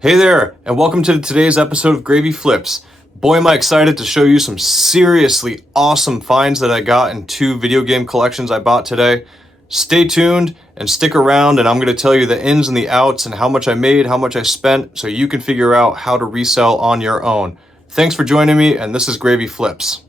Hey there, and welcome to today's episode of Gravy Flips. Boy, am I excited to show you some seriously awesome finds that I got in two video game collections I bought today. Stay tuned and stick around, and I'm going to tell you the ins and the outs and how much I made, how much I spent, so you can figure out how to resell on your own. Thanks for joining me, and this is Gravy Flips.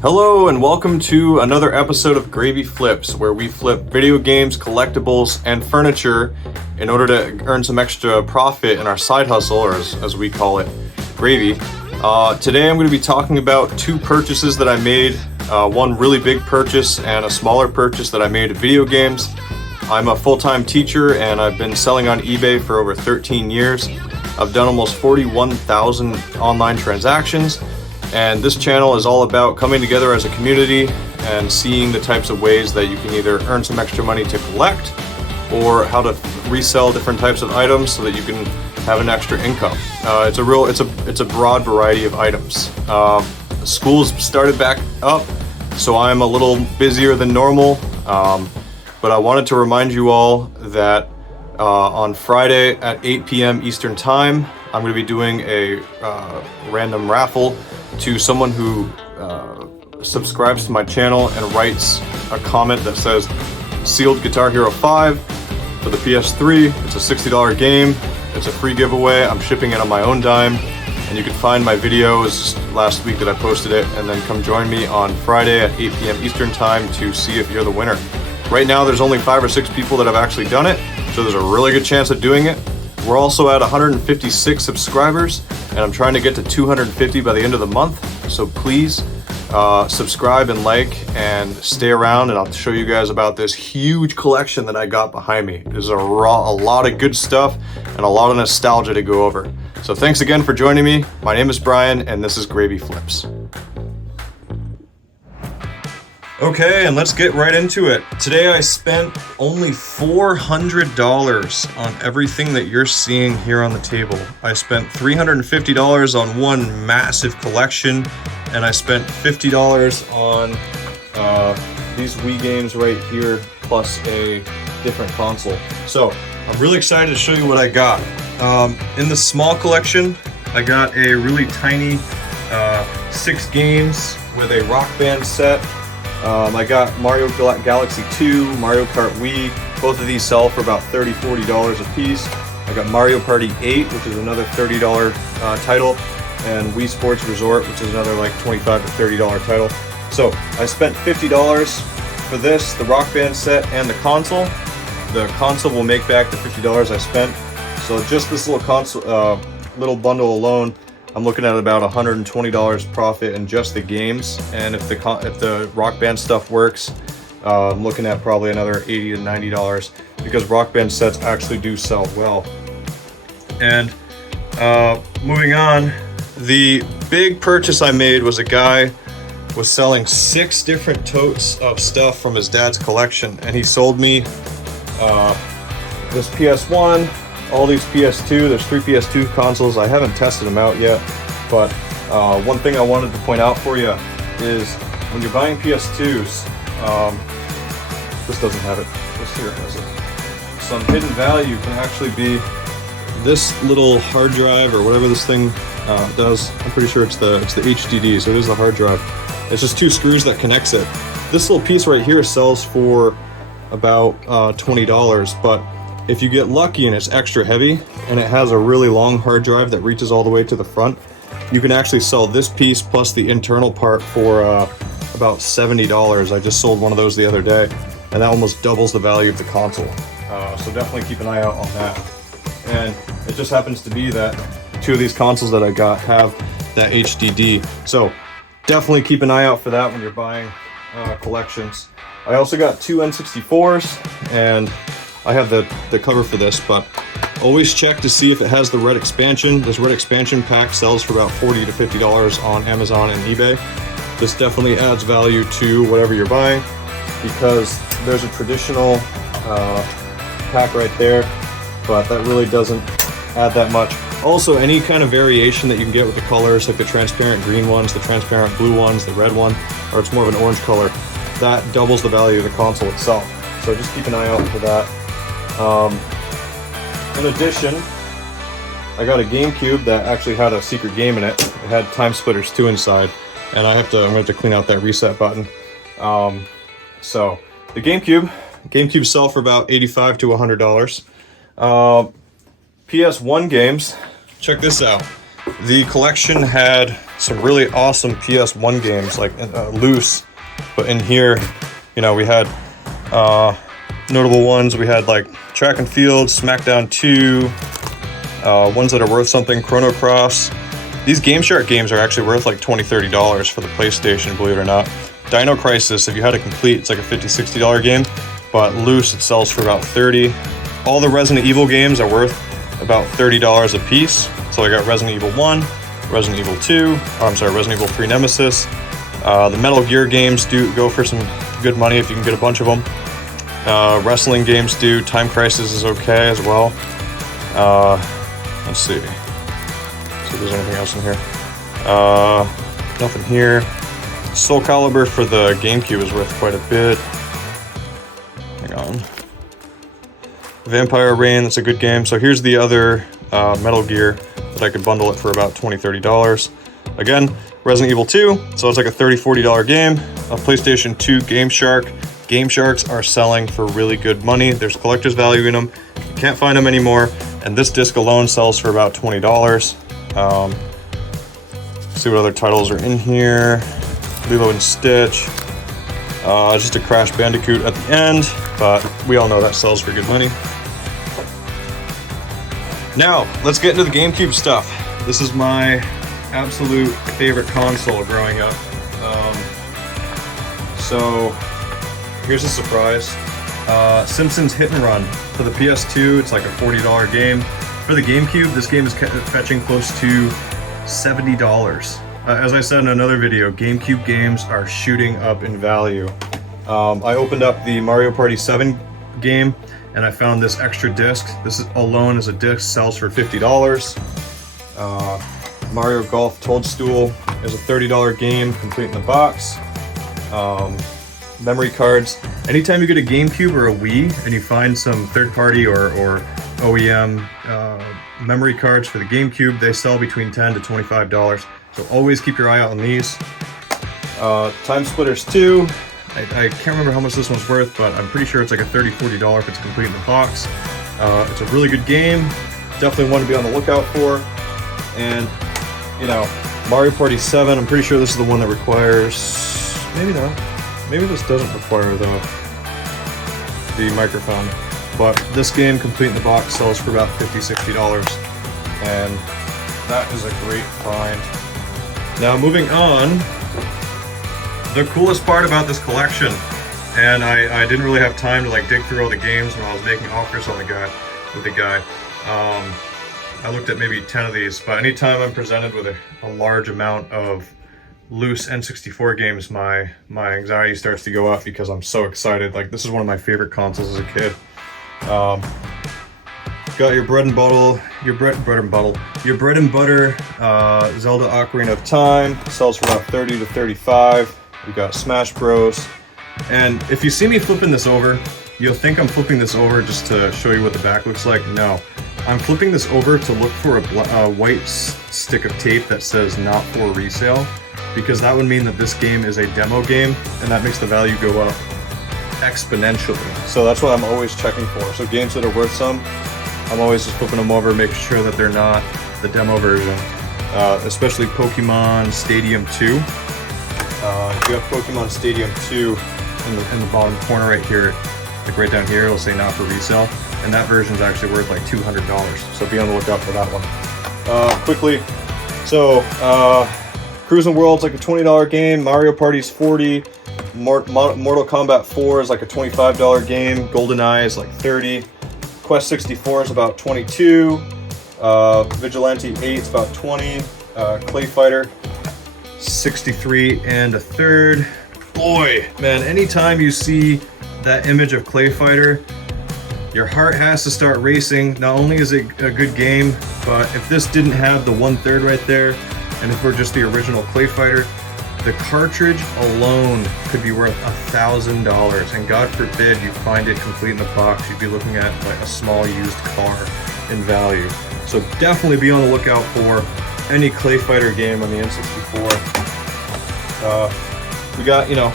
Hello and welcome to another episode of Gravy Flips, where we flip video games, collectibles, and furniture in order to earn some extra profit in our side hustle, or as we call it, gravy. Today I'm going to be talking about two purchases that I made, one really big purchase and a smaller purchase that I made of video games. I'm a full-time teacher and I've been selling on eBay for over 13 years. I've done almost 41,000 online transactions. And this channel is all about coming together as a community and seeing the types of ways that you can either earn some extra money to collect or how to resell different types of items so that you can have an extra income. It's a broad variety of items. School's started back up, so I'm a little busier than normal. But I wanted to remind you all that on Friday at 8 p.m. Eastern Time, I'm going to be doing a random raffle to someone who subscribes to my channel and writes a comment that says sealed Guitar Hero 5 for the PS3. It's a $60 game. It's a free giveaway. I'm shipping it on my own dime, and you can find my videos last week that I posted it, and then come join me on Friday at 8 p.m. Eastern Time to see if you're the winner. Right now there's only 5 or 6 people that have actually done it, so there's a really good chance of doing it. We're also at 156 subscribers, and I'm trying to get to 250 by the end of the month. So please subscribe and like and stay around, and I'll show you guys about this huge collection that I got behind me. There's a lot of good stuff and a lot of nostalgia to go over. So thanks again for joining me. My name is Brian, and this is Gravy Flips. Okay, and let's get right into it. Today I spent only $400 on everything that you're seeing here on the table. I spent $350 on one massive collection, and I spent $50 on these Wii games right here, plus a different console. So I'm really excited to show you what I got. In the small collection, I got a really tiny 6 games with a Rock Band set. I got Mario Galaxy 2, Mario Kart Wii. Both of these sell for about $30, $40 a piece. I got Mario Party 8, which is another $30 title, and Wii Sports Resort, which is another like $25 to $30 title. So I spent $50 for this, the Rock Band set, and the console. The console will make back the $50 I spent. So just this little console, little bundle alone, I'm looking at about $120 profit in just the games, and if the Rock Band stuff works, I'm looking at probably another $80 to $90 because Rock Band sets actually do sell well. And moving on, the big purchase I made was a guy was selling 6 different totes of stuff from his dad's collection, and he sold me this PS1. All these PS2, there's 3 PS2 consoles. I haven't tested them out yet, but one thing I wanted to point out for you is when you're buying PS2s, this doesn't have it, this here has it. Some hidden value can actually be this little hard drive or whatever this thing does. I'm pretty sure it's the HDD, so it is the hard drive. It's just 2 screws that connects it. This little piece right here sells for about $20, but if you get lucky and it's extra heavy and it has a really long hard drive that reaches all the way to the front, you can actually sell this piece plus the internal part for about $70. I just sold one of those the other day, and that almost doubles the value of the console. So definitely keep an eye out on that. And it just happens to be that 2 of these consoles that I got have that HDD. So definitely keep an eye out for that when you're buying collections. I also got 2 N64s, and I have the cover for this, but always check to see if it has the red expansion. This red expansion pack sells for about $40 to $50 on Amazon and eBay. this definitely adds value to whatever you're buying, because there's a traditional pack right there, but that really doesn't add that much. Also, any kind of variation that you can get with the colors, like the transparent green ones, the transparent blue ones, the red one, or it's more of an orange color, that doubles the value of the console itself. So just keep an eye out for that. In addition, I got a GameCube that actually had a secret game in it. It had Time Splitters 2 inside, and I'm gonna have to clean out that reset button. So the GameCube sell for about $85 to $100. PS1 games, check this out. The collection had some really awesome PS1 games, like loose, but in here, you know, we had notable ones. We had like Track and Field, SmackDown 2, ones that are worth something, Chrono Cross. These Game Shark games are actually worth like $20, $30 for the PlayStation, believe it or not. Dino Crisis, if you had it complete, it's like a $50, $60 game, but loose it sells for about $30. All the Resident Evil games are worth about $30 a piece. So I got Resident Evil 1, Resident Evil 2, Resident Evil 3 Nemesis. The Metal Gear games do go for some good money if you can get a bunch of them. Wrestling games do. Time Crisis is okay as well. Let's see if there's anything else in here. Nothing here. Soul Calibur for the GameCube is worth quite a bit. Hang on. Vampire Rain, that's a good game. So here's the other Metal Gear that I could bundle it for about $20, $30. Again, Resident Evil 2, so it's like a $30, $40 game. A PlayStation 2 Game Shark. Game Sharks are selling for really good money. There's collector's value in them. You can't find them anymore. And this disc alone sells for about $20. See what other titles are in here. Lilo and Stitch. Just a Crash Bandicoot at the end, but we all know that sells for good money. Now, let's get into the GameCube stuff. This is my absolute favorite console growing up. So, here's a surprise. Simpsons Hit and Run. For the PS2, it's like a $40 game. For the GameCube, this game is fetching close to $70. As I said in another video, GameCube games are shooting up in value. I opened up the Mario Party 7 game, and I found this extra disc. This is alone as a disc, sells for $50. Mario Golf Toadstool is a $30 game, complete in the box. Memory cards. Anytime you get a GameCube or a Wii and you find some third-party or OEM memory cards for the GameCube, they sell between $10 to $25. So always keep your eye out on these. Time Splitters 2. I can't remember how much this one's worth, but I'm pretty sure it's like a $30, $40 if it's complete in the box. It's a really good game. Definitely one to be on the lookout for. And, you know, Mario Party 7, I'm pretty sure this is the one that requires... Maybe not. Maybe this doesn't require the microphone. But this game, complete in the box, sells for about $50, $60. And that is a great find. Now, moving on. The coolest part about this collection, and I didn't really have time to like dig through all the games when I was making offers on the guy. I looked at maybe 10 of these, but anytime I'm presented with a large amount of loose N64 games, my anxiety starts to go up because I'm so excited. Like, this is one of my favorite consoles as a kid. Got your bread and butter Zelda Ocarina of Time, sells for about $30 to $35. We got Smash Bros. And if you see me flipping this over, you'll think I'm flipping this over just to show you what the back looks like. No, I'm flipping this over to look for a white stick of tape that says not for resale, because that would mean that this game is a demo game, and that makes the value go up exponentially. So that's what I'm always checking for. So games that are worth some, I'm always just flipping them over, making sure that they're not the demo version. Especially Pokemon Stadium 2. If you have Pokemon Stadium 2 in the bottom corner right here, like right down here, it'll say not for resale, and that version is actually worth like $200. So be on the lookout for that one. Quickly, so Cruising World's like a $20 game. Mario Party's $40. Mortal Kombat 4 is like a $25 game. GoldenEye is like $30. Quest 64 is about $22. Vigilante 8 is about $20. Clay Fighter 63 and a third. Boy, man, anytime you see that image of Clay Fighter, your heart has to start racing. Not only is it a good game, but if this didn't have the 1/3 right there, and if we're just the original Clay Fighter, the cartridge alone could be worth $1,000. And God forbid you find it complete in the box, you'd be looking at like a small used car in value. So definitely be on the lookout for any Clay Fighter game on the N64. We got, you know,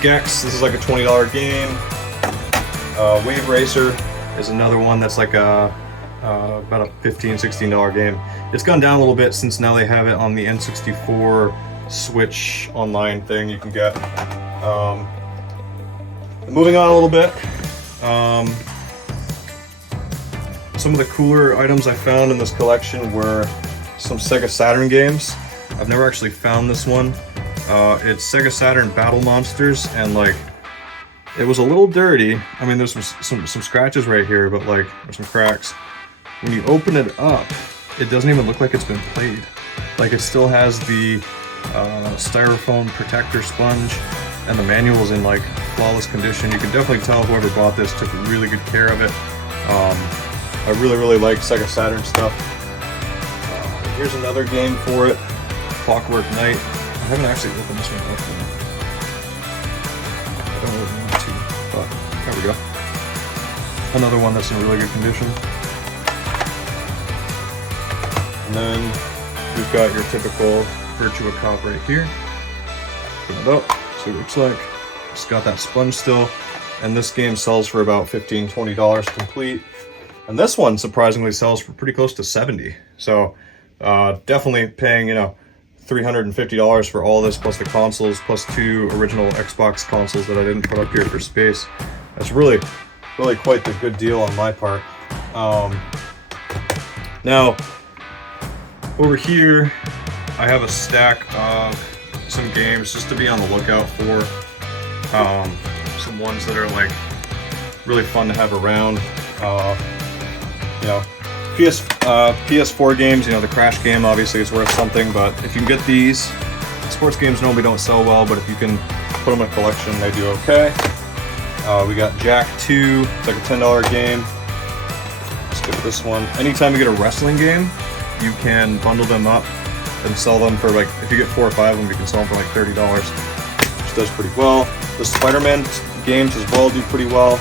Gex. This is like a $20 game. Wave Racer is another one that's like about a $15, $16 game. It's gone down a little bit since now they have it on the N64 Switch online thing you can get. Moving on a little bit. Some of the cooler items I found in this collection were some Sega Saturn games. I've never actually found this one. It's Sega Saturn Battle Monsters, and like, it was a little dirty. I mean, there's some scratches right here, but like, there's some cracks. When you open it up, it doesn't even look like it's been played. Like, it still has the styrofoam protector sponge, and the manual's in like flawless condition. You can definitely tell whoever bought this took really good care of it. I really like Sega Saturn stuff. Here's another game for it, Clockwork Knight. I haven't actually opened this one up yet. I don't really need to, but there we go. Another one that's in really good condition. And then we've got your typical Virtua Cop right here. Open it up, see what it looks like. It's got that sponge still, and this game sells for about $15, $20 complete. And this one surprisingly sells for pretty close to $70. So definitely paying, you know, $350 for all this, plus the consoles, plus 2 original Xbox consoles that I didn't put up here for space. That's really quite the good deal on my part. Now, over here, I have a stack of some games just to be on the lookout for. Some ones that are like really fun to have around. You know, PS4 games, you know, the Crash game obviously is worth something, but if you can get these, sports games normally don't sell well, but if you can put them in a collection, they do okay. We got Jack 2, it's like a $10 game. Skip this one. Anytime you get a wrestling game, you can bundle them up and sell them for like, if you get 4 or 5 of them, you can sell them for like $30, which does pretty well. The Spider-Man games as well do pretty well.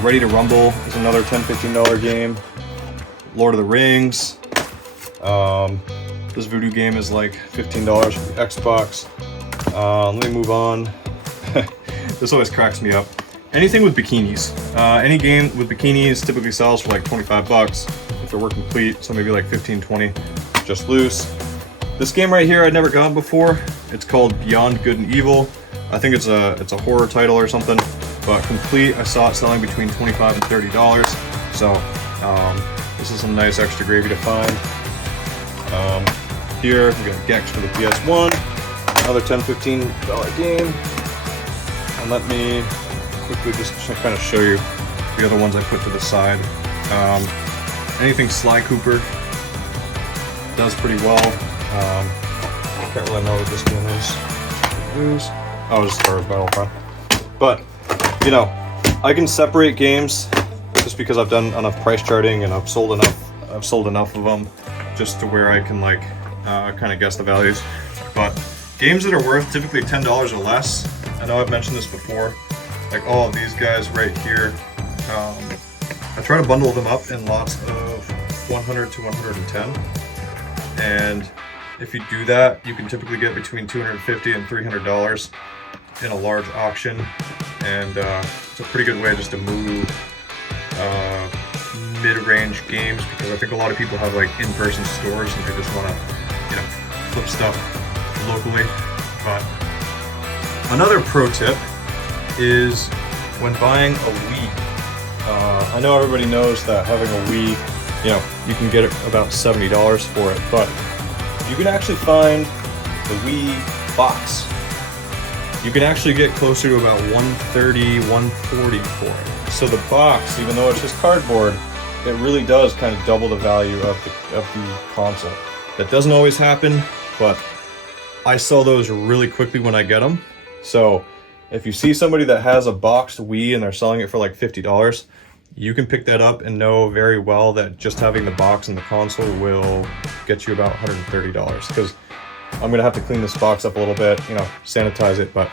Ready to Rumble is another $10, $15 game. Lord of the Rings. This voodoo game is like $15 for the Xbox. Let me move on. This always cracks me up. Anything with bikinis. Any game with bikinis typically sells for like 25 bucks if they were complete, so maybe like 15, 20 just loose. This game right here I'd never got before. It's called Beyond Good and Evil. I think it's a horror title or something, but complete I saw it selling between $25 and $30. So this is some nice extra gravy to find. Here we got Gex for the PS1, another $10, $15 game. And let me quickly just kind of show you the other ones I put to the side. Anything Sly Cooper does pretty well. Can't really know what this game is. Oh, it's Star Wars Battlefront. But, you know, I can separate games just because I've done enough price charting and I've sold enough of them just to where I can like kind of guess the values. But games that are worth typically $10 or less, I know I've mentioned this before, like all of these guys right here, I try to bundle them up in lots of 100 to 110, and if you do that, you can typically get between $250 and $300 in a large auction, and it's a pretty good way just to move mid-range games, because I think a lot of people have like in-person stores and they just want to, you know, flip stuff locally. But another pro tip is when buying a Wii. I know everybody knows that having a Wii, you know, you can get about $70 for it, but you can actually find the Wii box. You can actually get closer to about $130, $140 for it. So the box, even though it's just cardboard, it really does kind of double the value of the console. That doesn't always happen, but I sell those really quickly when I get them. So if you see somebody that has a boxed Wii and they're selling it for like $50, you can pick that up and know very well that just having the box and the console will get you about $130, because I'm gonna have to clean this box up a little bit, you know, sanitize it, but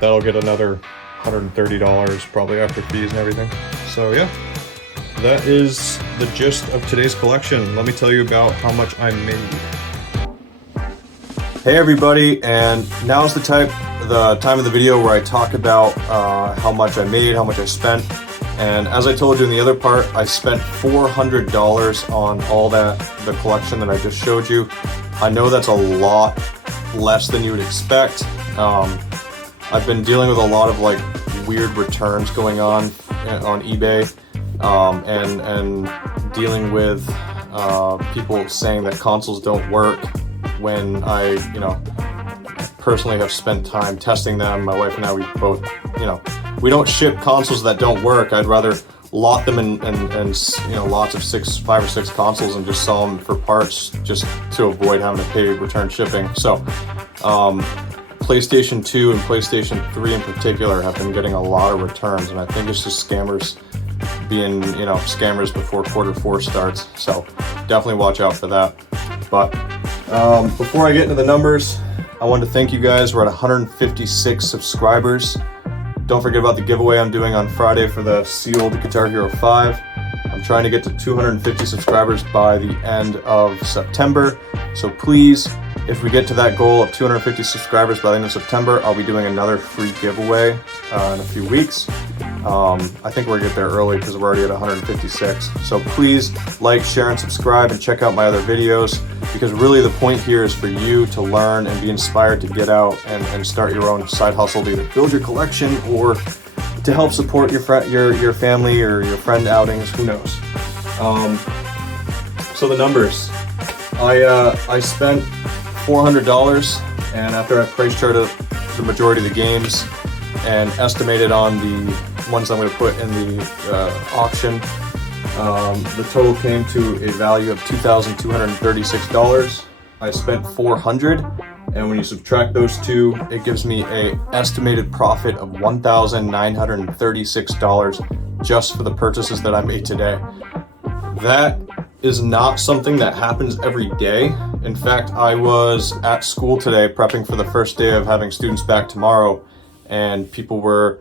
that'll get another $130 probably after fees and everything. So yeah, that is the gist of today's collection. Let me tell you about how much I made. Hey everybody, and now's the time of the video where I talk about how much I made, how much I spent. And as I told you in the other part, I spent $400 on all the collection that I just showed you. I know that's a lot less than you would expect. I've been dealing with a lot of like weird returns going on eBay, and dealing with people saying that consoles don't work when I, personally have spent time testing them. My wife and I, we both, we don't ship consoles that don't work. I'd rather lot them in lots of 5 or 6 consoles and just sell them for parts, just to avoid having to pay return shipping. So PlayStation 2 and PlayStation 3 in particular have been getting a lot of returns, and I think it's just scammers being, scammers before Q4 starts. So definitely watch out for that. But before I get into the numbers, I wanted to thank you guys. We're at 156 subscribers. Don't forget about the giveaway I'm doing on Friday for the sealed Guitar Hero 5. I'm trying to get to 250 subscribers by the end of September. So please, if we get to that goal of 250 subscribers by the end of September, I'll be doing another free giveaway in a few weeks. I think we're gonna get there early because we're already at 156. So please like, share, and subscribe, and check out my other videos, because really the point here is for you to learn and be inspired to get out and start your own side hustle to either build your collection or to help support your family or your friend outings, who knows. So the numbers. I spent $400, and after I price charted the majority of the games and estimated on the ones I'm going to put in the auction, the total came to a value of $2,236. I spent $400, and when you subtract those two, it gives me a estimated profit of $1,936 just for the purchases that I made today. That is not something that happens every day. In fact, I was at school today prepping for the first day of having students back tomorrow, and people were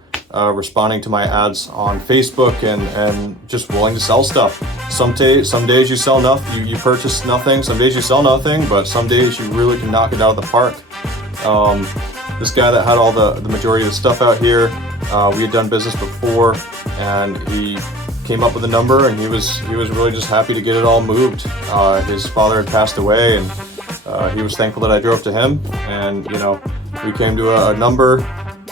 responding to my ads on Facebook and just willing to sell stuff. Some days you sell enough, you purchase nothing. Some days you sell nothing, but some days you really can knock it out of the park. This guy that had all the majority of the stuff out here, we had done business before, and he came up with a number, and he was really just happy to get it all moved. His father had passed away, and he was thankful that I drove to him, and we came to a number.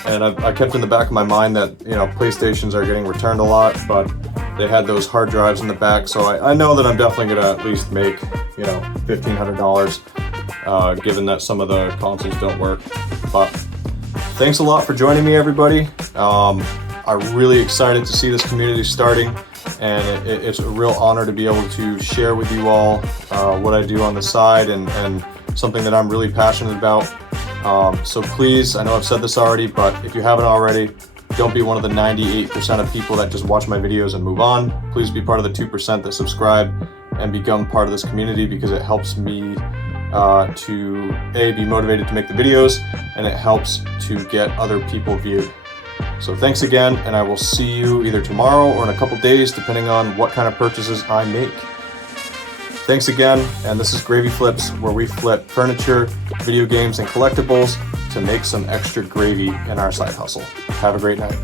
And I kept in the back of my mind that, PlayStations are getting returned a lot, but they had those hard drives in the back. So I know that I'm definitely going to at least make, $1,500, given that some of the consoles don't work. But thanks a lot for joining me, everybody. I'm really excited to see this community starting, and it's a real honor to be able to share with you all what I do on the side and something that I'm really passionate about. So please, I know I've said this already, but if you haven't already, don't be one of the 98% of people that just watch my videos and move on. Please be part of the 2% that subscribe and become part of this community, because it helps me to be motivated to make the videos, and it helps to get other people viewed. So thanks again, and I will see you either tomorrow or in a couple days, depending on what kind of purchases I make. Thanks again, and this is Gravy Flips, where we flip furniture, video games, and collectibles to make some extra gravy in our side hustle. Have a great night.